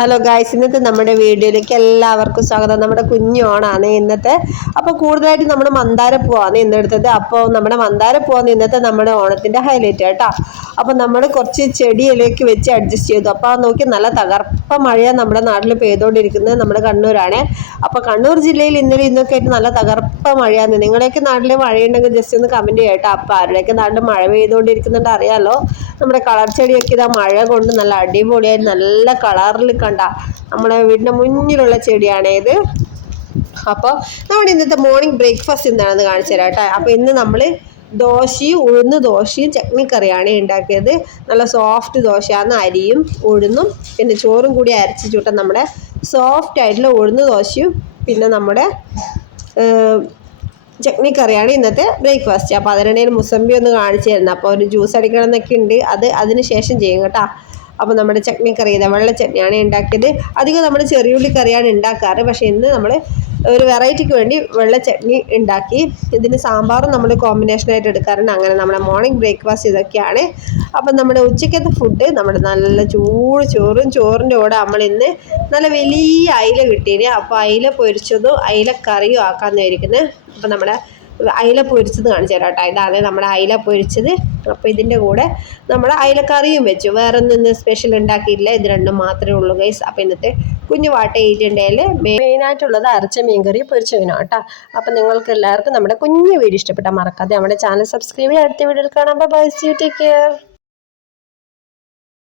Hello guys ഇന്നത്തെ നമ്മുടെ വീഡിയോയിലേക്ക് എല്ലാവർക്കും സ്വാഗതം. നമ്മുടെ കുഞ്ഞു ഓണാണ് ഇന്നത്തെ. അപ്പോൾ കൂടുതലായിട്ട് നമ്മൾ മന്ദാരപ്പൂവാണ് ഇന്നെടുത്തത് അപ്പോൾ നമ്മുടെ മന്ദാരപ്പൂവാണ് ഇന്നത്തെ നമ്മുടെ ഓണത്തിന്റെ ഹൈലൈറ്റ് കേട്ടോ അപ്പോൾ നമ്മൾ കുറച്ച് ചെടിയിലേക്ക് വെച്ച് അഡ്ജസ്റ്റ് ചെയ്തു. അപ്പോൾ നോക്കി നല്ല തകർപ്പ മഴയാണ് നമ്മുടെ നാട്ടിൽ പെയ്തുകൊണ്ടിരിക്കുന്നത് നമ്മുടെ കണ്ണൂരാണ്. അപ്പോൾ കണ്ണൂർ ജില്ലയിൽ ഇന്നലെ ഇന്നൊക്കെ ആയിട്ട് നല്ല തകർപ്പ മഴയാണ് നിങ്ങളുടെയൊക്കെ നാട്ടിൽ മഴയുണ്ടെങ്കിൽ ജസ്റ്റ് ഒന്ന് കമന്റ് ചെയ്യട്ടോ അപ്പോൾ ആരുടെയൊക്കെ നാട്ടിൽ മഴ പെയ്തുകൊണ്ടിരിക്കുന്നുണ്ട് അറിയാമല്ലോ നമ്മുടെ കളർ ചെടിയൊക്കെ ഇതാ മഴ കൊണ്ട് നല്ല അടിപൊളിയായി നല്ല കളറിൽ കണ്ട. നമ്മളെ വീടിന്റെ മുന്നിലുള്ള ചെടിയാണ് ഇത്. അപ്പോൾ നമ്മുടെ ഇന്നത്തെ മോർണിംഗ് ബ്രേക്ക്ഫാസ്റ്റ് എന്താണെന്ന് കാണിച്ചു തരാം കേട്ടോ. അപ്പോൾ ഇന്ന് നമ്മൾ ദോശയും ഉഴുന്ന് ദോശയും ചട്നിക്കറിയാണ് ഉണ്ടാക്കിയത്. നല്ല സോഫ്റ്റ് ദോശയാണ് അരിയും ഉഴുന്നും പിന്നെ ചോറും കൂടി അരച്ച് നമ്മുടെ സോഫ്റ്റ് ആയിട്ടുള്ള ഉഴുന്ന് ദോശയും പിന്നെ നമ്മുടെ ചട്നിക്കറിയാണ് ചട്നി ഇന്നത്തെ ബ്രേക്ക്ഫാസ്റ്റ് അപ്പോൾ അതിനിടയിൽ മുസമ്പി ഒന്ന് കാണിച്ചു തരുന്നത് അപ്പോൾ ഒരു ജ്യൂസ് അടിക്കണം എന്നൊക്കെ ഉണ്ട്. അത് അതിന് ശേഷം ചെയ്യും കേട്ടോ. അപ്പോൾ നമ്മുടെ ചട്നി കറി വെള്ള ചട്നിയാണ് ഉണ്ടാക്കിയത്. അധികം നമ്മൾ ചെറിയുള്ളി കറിയാണ് ഉണ്ടാക്കാറ്. പക്ഷേ ഇന്ന് നമ്മൾ ഒരു വെറൈറ്റിക്ക് വേണ്ടി വെള്ള ചട്നി ഉണ്ടാക്കി. ഇതിന് സാമ്പാറും നമ്മൾ കോമ്പിനേഷനായിട്ട് എടുക്കാറുണ്ട്. അങ്ങനെ നമ്മുടെ മോർണിംഗ് ബ്രേക്ക്ഫാസ്റ്റ് ഇതൊക്കെയാണ്. അപ്പം നമ്മുടെ ഉച്ചക്കത്തെ ഫുഡ് നമ്മുടെ നല്ല ചൂട് ചോറും ചോറിന്റെ കൂടെ നമ്മൾ ഇന്ന് നല്ല വലിയ അയില കിട്ടിയിന് അപ്പോൾ അയില പൊരിച്ചതും അയില കറിയും ആക്കാമെന്നായിരിക്കുന്നത് അപ്പം നമ്മുടെ അയില പൊരിച്ചത് കാണിച്ചു തരാം കേട്ടോ. ഇതാണ് നമ്മുടെ അയില പൊരിച്ചത്. അപ്പോൾ ഇതിന്റെ കൂടെ നമ്മൾ അയിലക്കറിയും വെച്ചു. വേറെ ഒന്നും സ്പെഷ്യൽ ഉണ്ടാക്കിയില്ല ഇത് രണ്ടും മാത്രമേ ഉള്ളൂ ഗൈസ് അപ്പോൾ ഇന്നത്തെ കുഞ്ഞു വാട്ട മെയിൻ മെയിനായിട്ടുള്ളത് അരച്ച മീൻകറി പൊരിച്ച മീനാണ് കേട്ടോ. അപ്പോൾ നിങ്ങൾക്ക് എല്ലാവർക്കും നമ്മുടെ കുഞ്ഞു വീഡിയോ ഇഷ്ടപ്പെട്ടാൽ മറക്കാതെ നമ്മുടെ ചാനൽ സബ്സ്ക്രൈബ് ചെയ്യുക അടുത്ത വീഡിയോയിൽ കാണാം. By C take care